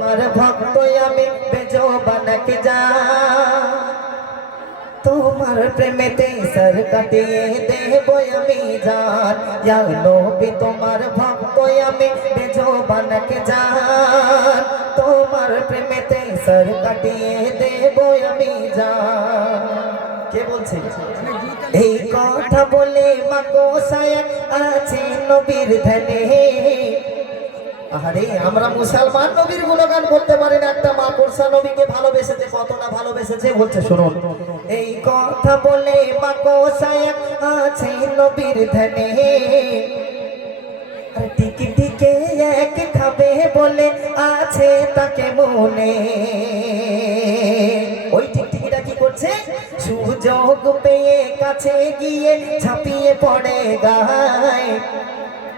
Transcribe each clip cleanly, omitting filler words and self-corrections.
তোমার ভক্ত আমি বেজবানক যা তোমার প্রেমেতে সর কাটিয়ে দেব আমি জান ইয়া নবী তোমার ভক্ত আমি বেজবানক জান তোমার প্রেমেতে সর কাটিয়ে দেব আমি জান। কে বলছে এই কথা বলে মাগো সায়াক আছে নবীর ধ্যানে। আরে আমরা মুসলমান নবীর গুণগান করতে পারি না, একটা মা কোরসা নবীকে ভালোবেসেছে, কতটা ভালোবেসেছে বলছে শুনুন। এই কথা বলে মা কোরসায় আছে নবীর ধ্যানে, আর টিকি টিকে এক খাবে বলে আছে তাকে মনে। ওই টিকটিকিটা কি করছে, সুযোগ পেয়ে কাছে গিয়ে ঝাঁপিয়ে পড়ে গায়,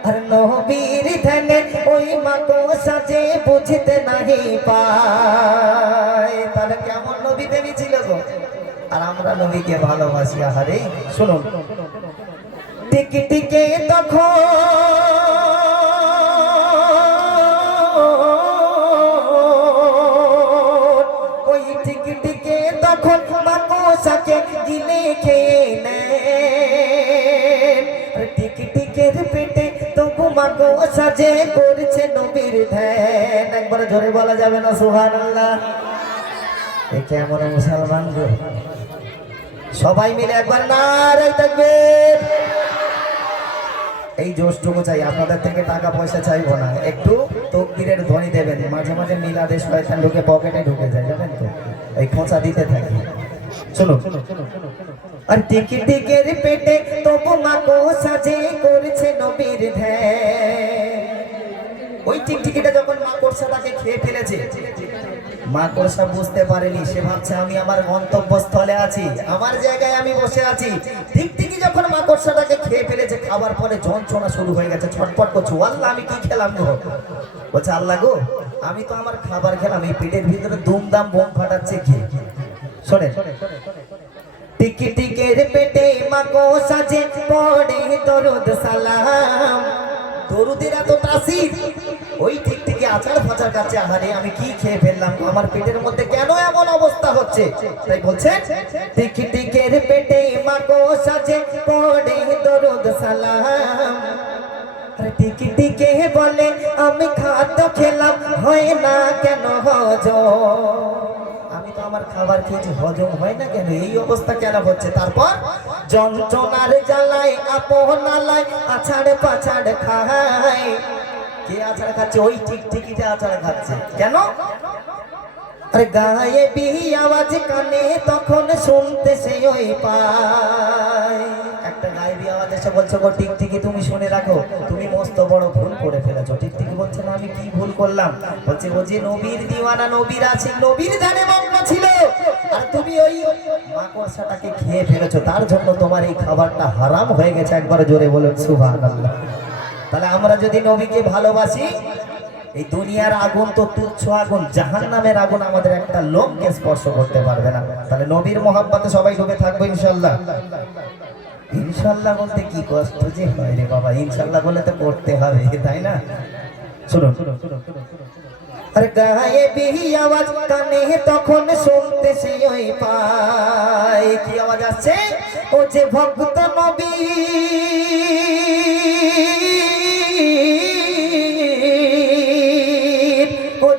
আর নবীর ধ্যানে ওই মাকে সাজে বুঝতে নাহি পায়। তাহলে কেমন নবী প্রেমী ছিল গো, আর আমরা নবীকে ভালোবাসি। আহারে শুনুন, টিকে টিকে তখন ওই টিকে টিকে তখন মাকে সাকে গিলে খেয়ে নেয়, টিকে টিকের পেটে মাগো সাজে করছে নবীর ধ্যান। একবার জোরে বলা যাবে না সুবহানাল্লাহ? এ কেমন মুসলমান গো, সবাই মিলে একবার নারে তাকবীর। এই জোশটুকু চাই আপনাদের থেকে, টাকা পয়সা চাইবো না, একটু তাকবীরের ধ্বনি দেবেন। মাঝে মাঝে মিলাদে শয়তান ঢুকে পকেটে ঢুকে যায় জানেন তো, এই খোঁচা দিতে থাকি। শুনুন, আর টিকি টিকের পেটে তবু মাগো সাজে করছে নবীর ধ্যান। ওই টিকটিকিটা যখন মাকড়সাটাকে খেয়ে ফেলেছে, মাকড়সা বুঝতে পারেনি, সে ভাবছে আমি আমার গন্তব্যস্থলে আছি, আমার জায়গায় আমি বসে আছি। টিকটিকি যখন মাকড়সাটাকে খেয়ে ফেলেছে, খাবার পরে যন্ত্রণা শুরু হয়ে গেছে, ছটপট করছে, আল্লাহ আমি কি খেলাম গো। বলছে আল্লাহ গো, আমি তো আমার খাবার খেলাম, এই পেটের ভিতরে দুমদাম বোম ফাটাচ্ছে কি। শোনে, টিকি টিকের পেটে মাগো সাজে পড়ে দরুদ সালাম। দরুদের এত তাসির, ওই টিকটিকি আচার ফাচার কাছে, আহারে আমি কি খেয়ে ফেললাম, আমার পেটের মধ্যে কেন এমন অবস্থা হচ্ছে। তাই বলছে টিকি টিকের পেটে মাগো সাজে পড়ে দরুদ সালাম, টিকি টিকে বলে আমি খাদ্য খেলাম হয় না কেন হজম, আমি তো আমার খাবার খেয়েছি হজম হয় না কেন, এই অবস্থা কেন হচ্ছে। তারপর যন্ত্রণার জ্বালায় আপনালায় আছাড় পাছাড় খায়। কে আছাড় খাচ্ছে, ওই টিকটিকিটা আছাড় খাচ্ছে কেন, আরে গায়ে বি আওয়াজ কানে তখন শুনতে সে ওই পায়। একটা গায়েবী আওয়াজ এসে বলছে গো টিকটিকি তুমি শুনে রাখো, তুমি মস্ত বড় ভুল করে ফেলেছো। টিকটিকি বলছে না আমি কি ভুল করলাম, বলছে ও যে নবীর দিওয়ানা, নবীর আছে, নবীর ধ্যানে মগ্ন ছিল, আর তুমি ওই মাকড়সাটাকে খেয়ে ফেলেছো, তার জন্য তোমার এই খাবারটা হারাম হয়ে গেছে। একবার জোরে বলুন সুবহানাল্লাহ। তাহলে আমরা যদি নবীকে ভালোবাসি, এই দুনিয়ার আগুন তো তুচ্ছ আগুন, জাহান্নামের আগুন আমাদের একটা লোককে স্পর্শ করতে পারবে না। তাহলে নবীর মহব্বতে সবাই ডুবে থাকবো ইনশাআল্লাহ। ইনশাআল্লাহ বলতে কি কষ্ট যে হয় রে বাবা, ইনশাআল্লাহ বলে তো করতে হবে, তাই না? শুনুন, আর গায়ে বিহি আওয়াজ কানে তখন শুনতে সে ওই পায়। কি আওয়াজ আসছে, ও যে ভক্ত নবী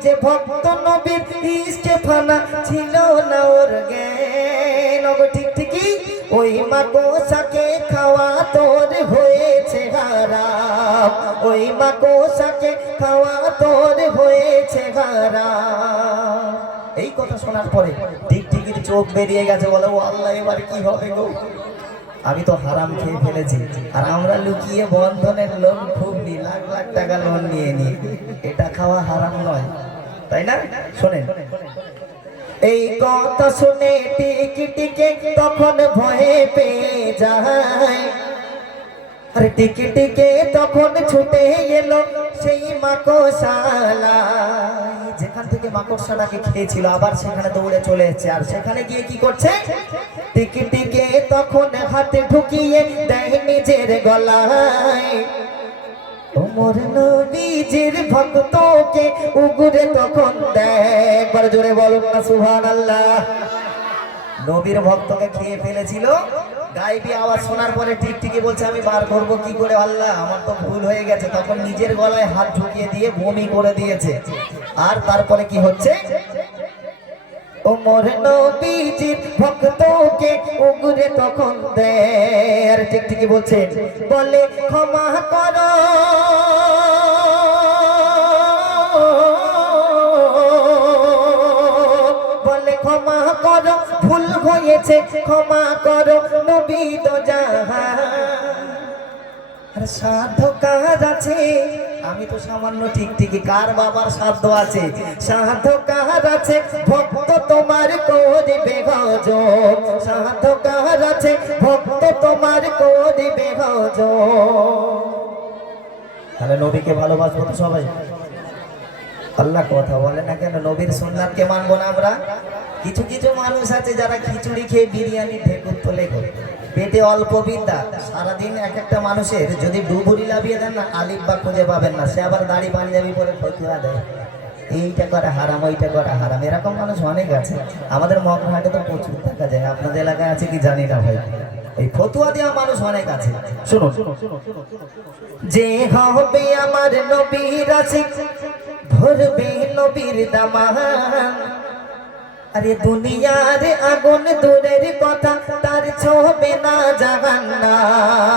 যে ভক্ত নবীর ইস্তেফানা ছিল না ওর জ্ঞান। টিকটিকি ওই মাকড়সাকে খাওয়া তোর হয়েছে হারাম, ওই মাকড়সাকে খাওয়া তোর হয়েছে হারাম। এই কথা শোনার পরে টিকটিকির চোখ বেরিয়ে গেছে, বলে ও আল্লাহ এবার কি হবে গো, আমি তো হারাম খেয়ে ফেলেছি। আর আমরা লুকিয়ে বন্ধনের লোন খুব নি, লাখ লাখ টাকা লোন নিয়ে নিই, এটা খাওয়া হারাম নয়, তাই না? শোনেন, এই কথা শুনে টিকি টিকে তখন ভয়ে পেয়ে যায়, আর টিকি টিকে তখন ছুটে এলো সেই মাকড়সালায়, যেখান থেকে মাকড়সাটাকে খেয়েছিল, আবার সেখানে দৌড়ে চলে এসেছে। আর সেখানে গিয়ে কি করছে, টিকি টিকে তখন হাতে ঢুকিয়ে দেয় নিজের গলায়, ওমর নবীজির ভক্তকে উগুরে তখন দেয়, একবার জোরে বলুন না সুবহানাল্লাহ। নবীর ভক্তকে খেয়ে ফেলেছিল। গায়েবী আওয়াজ শোনার পরে টিকটিকি বলছে আমি বার করবো কি করে আল্লাহ, আমার তো ভুল হয়ে গেছে। তখন নিজের গলায় হাত ঢুকিয়ে দিয়ে বমি করে দিয়েছে। আর তারপরে কি হচ্ছে, ওমর নবীজির ভক্তকে উগুরে তখন দেয়। আর টিকটিকি বলছে, বলে ক্ষমা করো বলে ক্ষমা করো, ভুল হয়েছে ক্ষমা করো নবী তো জাহান। আর সাধ্য কার আছে, আমি তো সামান্য টিকটিকি, কার বাবার সাধ্য আছে? সাধ্য কার আছে, ভক্ত তোমার করিবে ভজন। সাধ্য কার আছে, ভক্ত তোমার করিবে ভজন। তাহলে নবীকে ভালোবাসবো তো সবাই। আল্লাহ কথা বলে না কেন, নবীর সুন্নাতকে মানবো না আমরা? কিছু কিছু মানুষ আছে যারা খিচুড়ি খেয়ে বিরিয়ানি ঢেকুর তোলে করে, পেটে অল্প বিদ্যা, সারাদিন এক একটা মানুষের যদি ডুবুরি লাভিয়ে দেন না, আলিফ বা খুঁজে পাবেন না। সে আবার দাড়ি পাঞ্জাবি পরে ফতুয়া দেয়, এইটা করা হারাম ওইটা করা হারাম। এরকম মানুষ অনেক আছে, আমাদের মগরাহাটে তো প্রচুর দেখা যায়। আপনাদের এলাকায় আছে কি জানি না ভাই, এই ফতুয়া দেওয়া মানুষ অনেক আছে। শুনো, যে হবে আমার নবীর আশিক, ভরবে নবীর দামান। আরে দুনিয়ার আগুন দূরের কথা, তার ছোবে না জাহান্নাম।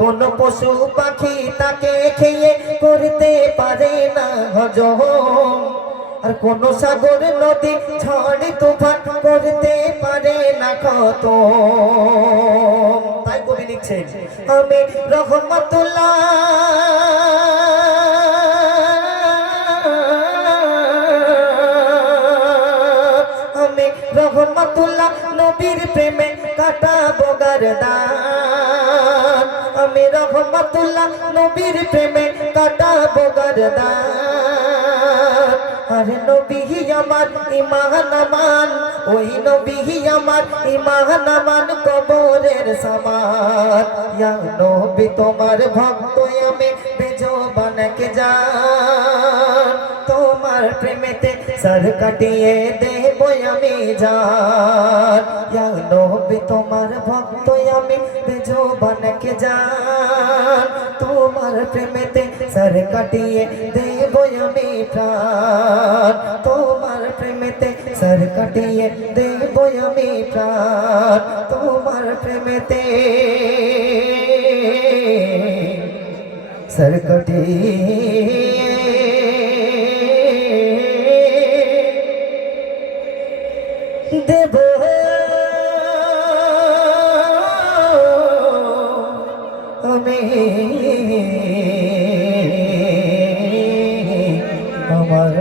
কোন পশু পাখি তাকে খেয়ে করতে পারে না হজম। আর কোন সাগর নদী ঝড় তুফান করতে পারে না খতম। তাই কবি লিখছেন, আমি রহমাতুল্লাহ রহমাতুল্লাহ নবীর প্রেমে কাটাবো গরদান। আমি রহমাতুল্লাহ নবীর প্রেমে কাটাবো গরদান। আরে নবী আমার ইমান আমান, ওই নবী আমার ইমান আমান, কবরের সমান। ইয়া নবী তোমার ভক্ত আমি বেজবানকে জান। তোমার প্রেমেতে সর কাটিয়ে দেবো আমি জান। ইয়া নবী তোমার ভক্ত আমি বেজবানকে জান। তোমার প্রেমেতে সর কাটিয়ে দেবো আমি প্রাণ। তোমার প্রেমেতে সর কাটিয়ে দেবো আমি প্রাণ। তোমার প্রেমেতে সর কাটিয়ে দেব আমি আমার